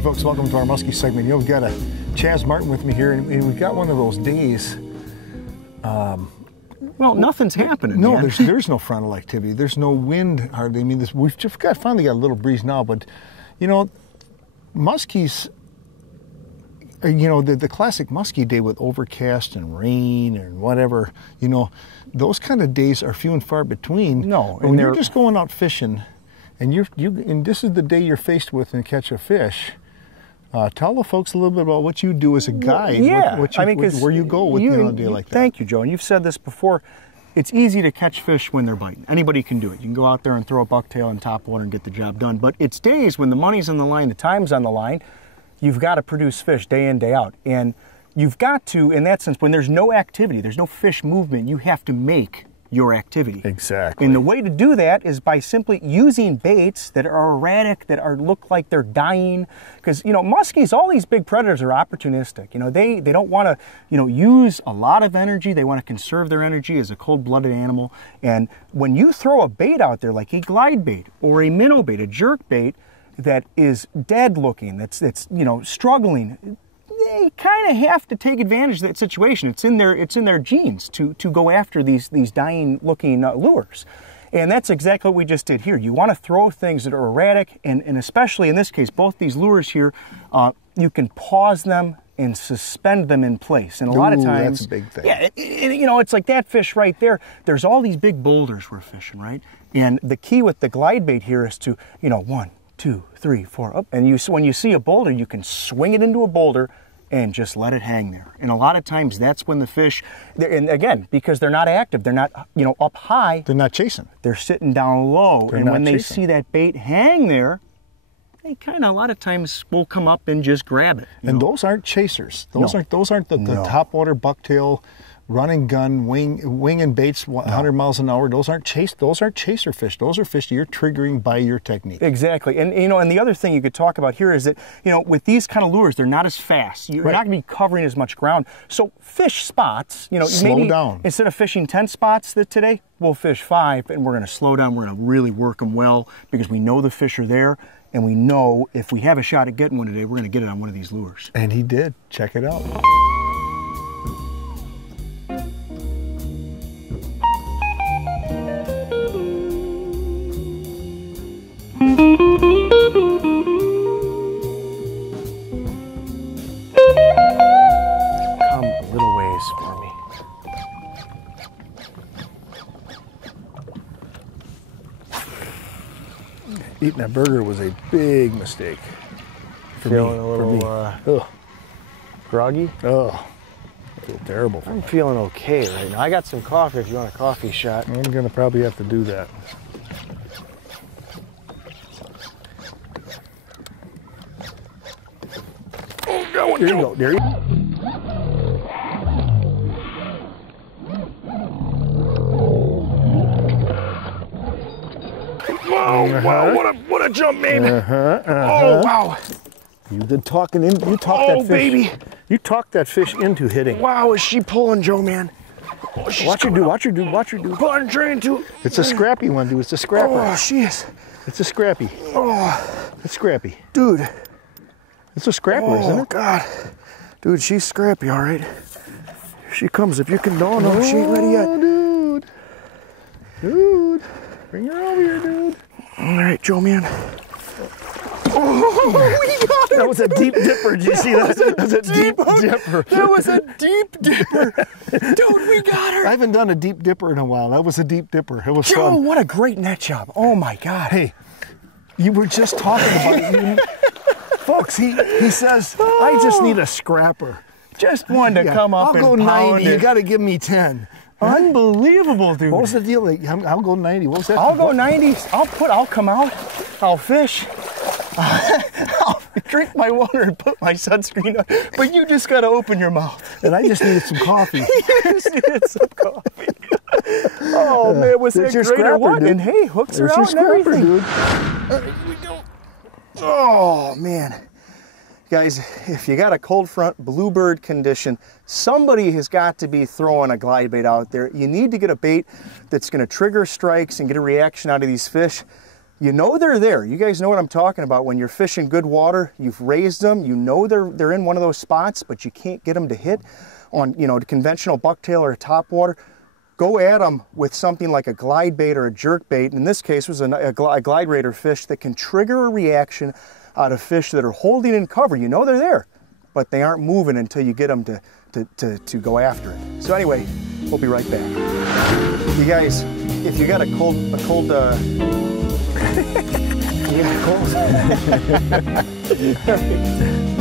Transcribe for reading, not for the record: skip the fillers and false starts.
Hey folks, welcome to our Musky segment. We've got a Chaz Martin with me here, and we've got one of those days. Well, nothing's happening. No, man. there's no frontal activity. There's no wind hardly. I mean, we've just finally got a little breeze now, but you know, muskies. You know, the classic muskie day with overcast and rain and whatever. You know, those kind of days are few and far between. No, when you're just going out fishing, and and this is the day you're faced with and catch a fish. Tell the folks a little bit about what you do as a guide. Yeah, where you go with a day like that. Thank you, Joe. And you've said this before. It's easy to catch fish when they're biting. Anybody can do it. You can go out there and throw a bucktail in top water and get the job done. But it's days when the money's on the line, the time's on the line. You've got to produce fish day in, day out. And you've got to, in that sense, when there's no activity, there's no fish movement, you have to make your activity. Exactly. And the way to do that is by simply using baits that are erratic, that look like they're dying. Because, you know, muskies, all these big predators are opportunistic. You know, they don't want to, you know, use a lot of energy. They want to conserve their energy as a cold-blooded animal. And when you throw a bait out there, like a glide bait or a minnow bait, a jerk bait, that is dead looking, that's you know, struggling, they kind of have to take advantage of that situation. It's in their genes to go after these dying looking lures. And that's exactly what we just did here. You want to throw things that are erratic, and especially in this case, both these lures here, you can pause them and suspend them in place. And a lot of times, that's a big thing. Yeah, you know, it's like that fish right there. There's all these big boulders we're fishing, right? And the key with the glide bait here is to, you know, 1, 2, 3, 4, up. And when you see a boulder, you can swing it into a boulder and just let it hang there. And a lot of times that's when the fish, and again, because they're not active, they're not, you know, up high. They're not chasing. They're sitting down low. They're and when not they chasing. see that bait hang there, they kind of a lot of times will come up and just grab it. And those aren't chasers. Those aren't the top water bucktail, run and gun, winging baits 100 miles an hour. Those aren't chaser fish. Those are fish you're triggering by your technique. Exactly. And you know, and the other thing you could talk about here is that, you know, with these kind of lures, they're not as fast. You're not going to be covering as much ground. So fish spots, you know, slow down. Instead of fishing 10 spots today, we'll fish 5, and we're going to slow down. We're going to really work them well because we know the fish are there, and we know if we have a shot at getting one today, we're going to get it on one of these lures. And he did. Check it out. Come a little ways for me. Eating that burger was a big mistake. Feeling a little groggy? Oh, I feel terrible. I'm feeling okay right now. I got some coffee if you want a coffee shot. I'm going to probably have to do that. Oh, there you go. There you go. Whoa, whoa, what a jump, baby. Oh, wow. You did talking in. You talked that fish. Baby. You talked that fish into hitting. Wow, is she pulling, Joe, man? Oh, Watch her do. Watch her do. Watch her do. Pulling, trying to. It's a scrappy one, dude. It's a scrapper. Oh, she is. It's a scrappy. Oh, It's scrappy. dude. It's a scrapper, isn't it? Oh, God. Dude, she's scrappy, all right. Here she comes. If you can, no, she ain't ready yet. Dude. Dude. Bring her over here, dude. All right, Joe, man. Oh, we got it. That was a deep dipper. Did you see that? That was a deep dipper. That was a deep dipper. Dude, we got her. I haven't done a deep dipper in a while. That was a deep dipper. It was Joe, fun. what a great net job. Oh, my God. Hey, you were just talking about it. Folks, he says, I just need a scrapper. Just wanted to come up I'll and go pound 90. You it. got to give me 10. Unbelievable, dude. What was the deal? I'll go 90. What was that? I'll go 90. I'll come out. I'll fish. I'll drink my water and put my sunscreen on. But you just got to open your mouth. And I just needed some coffee. You just needed some coffee. Oh, man, was that your great or scrapper, what? dude. And hey, hooks There's are your out and scrapper, everything. dude. Here we go. Oh, man. Guys, if you got a cold front, bluebird condition, somebody has got to be throwing a glide bait out there. You need to get a bait that's going to trigger strikes and get a reaction out of these fish. You know they're there. You guys know what I'm talking about. When you're fishing good water, you've raised them, you know they're in one of those spots, but you can't get them to hit on, you know, the conventional bucktail or top water. Go at them with something like a glide bait or a jerk bait. In this case, it was a glide raider fish that can trigger a reaction out of fish that are holding in cover. You know they're there, but they aren't moving until you get them to go after it. So anyway, we'll be right back. You guys, if you got a cold you got a cold.